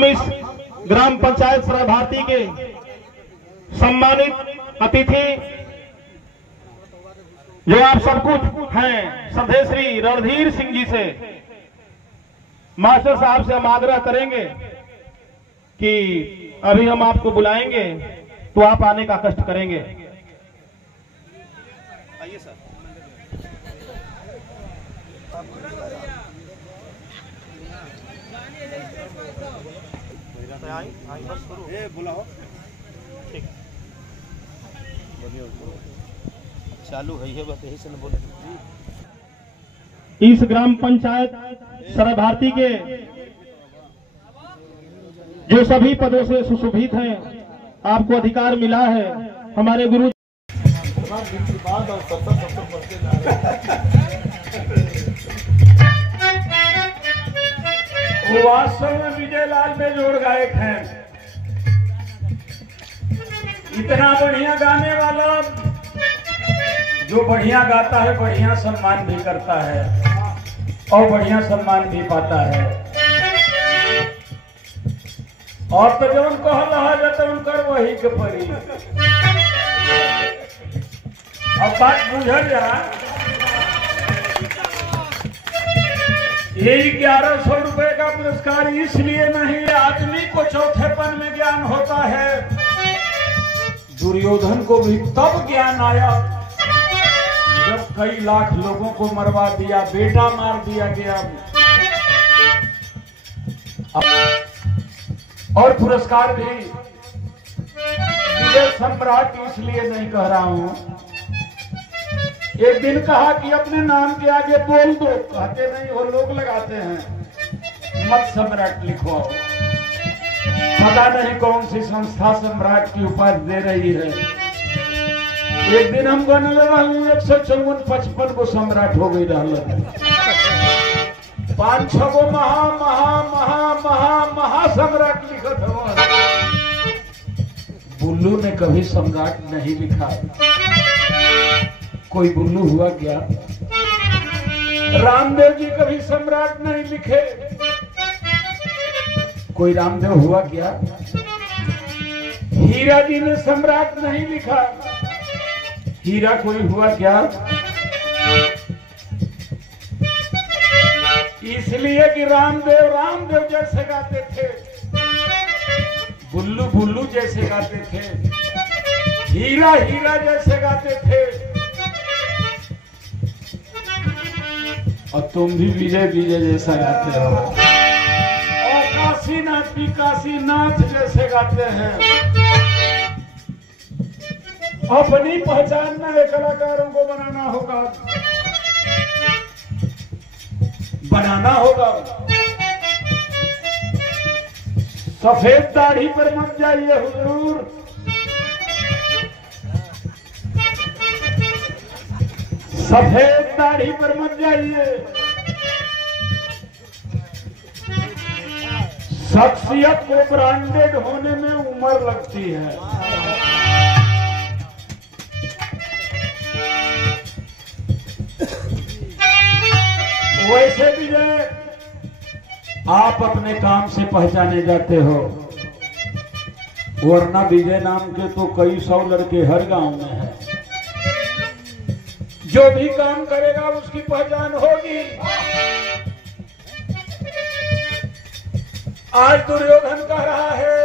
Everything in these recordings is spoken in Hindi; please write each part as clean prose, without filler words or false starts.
हम इस ग्राम पंचायत सराय भारती के सम्मानित अतिथि जो आप सब कुछ हैं, श्रद्धेय श्री रणधीर सिंह जी से, मास्टर साहब से हम आग्रह करेंगे कि अभी हम आपको बुलाएंगे तो आप आने का कष्ट करेंगे। आइए सर। बुलाओ। ठीक चालू है बात, यही से न बोले। इस ग्राम पंचायत सराय भारती के जो सभी पदों से सुशोभित हैं, आपको अधिकार मिला है। हमारे गुरु वास्तव में विजय लाल बेजोड़ गायक हैं। इतना बढ़िया गाने वाला, जो बढ़िया गाता है बढ़िया सम्मान भी करता है और बढ़िया सम्मान भी पाता है। और तो जब कहला जाता उनकर वही के परी। अब बात बुझल जा, ये 1100 रुपए का पुरस्कार इसलिए नहीं, आदमी को चौथेपन में ज्ञान होता है। दुर्योधन को भी तब ज्ञान आया जब कई लाख लोगों को मरवा दिया, बेटा मार दिया गया। और पुरस्कार भी विजय सम्राट इसलिए नहीं कह रहा हूं। एक दिन कहा कि अपने नाम के आगे बोल दो, कहते नहीं, वो लोग लगाते हैं मत सम्राट लिखो। पता नहीं कौन सी संस्था सम्राट की उपाधि दे रही है। एक दिन हम बन लगा 154-55 को सम्राट हो गई रहा। 5-6 को महा महा महा महा महा सम्राट लिखा था। बुल्लू ने कभी सम्राट नहीं लिखा। कोई बुल्लू हुआ क्या? रामदेव जी कभी सम्राट नहीं लिखे। कोई रामदेव हुआ क्या? हीरा जी ने सम्राट नहीं लिखा। हीरा कोई हुआ क्या? इसलिए कि रामदेव रामदेव जैसे गाते थे, बुल्लू बुल्लू जैसे गाते थे, हीरा हीरा जैसे गाते थे। और तुम भी विजय विजय जैसा गाते हो, और काशीनाथ भी काशीनाथ जैसे गाते हैं। अपनी पहचान नए कलाकारों को बनाना होगा, बनाना होगा। सफेद दाढ़ी पर मत जाइए हुजूर, सफेद दाढ़ी पर मत जाइए। शख्सियत को ब्रांडेड होने में उम्र लगती है। वैसे भी आप अपने काम से पहचाने जाते हो, वरना विजय नाम के तो कई 100 लड़के हर गांव में हैं। जो भी काम करेगा उसकी पहचान होगी। आज दुर्योधन कह रहा है,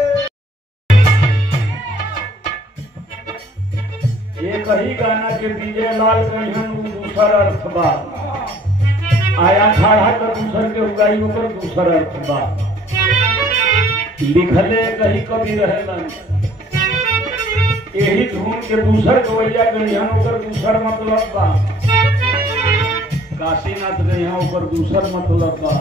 ये कही गाना के विजय लाल कहन दूसर अर्थ बा, आया खाड़ा कर दूसर के उगाई ऊपर दूसर अर्थ बा। लिखले कही कभी रहेलन, यही धूम के दूसर गवैया गढ़ियान ऊपर दूसर मतलब बा, काशीनाथ गढ़िया ऊपर दूसर मतलब बा।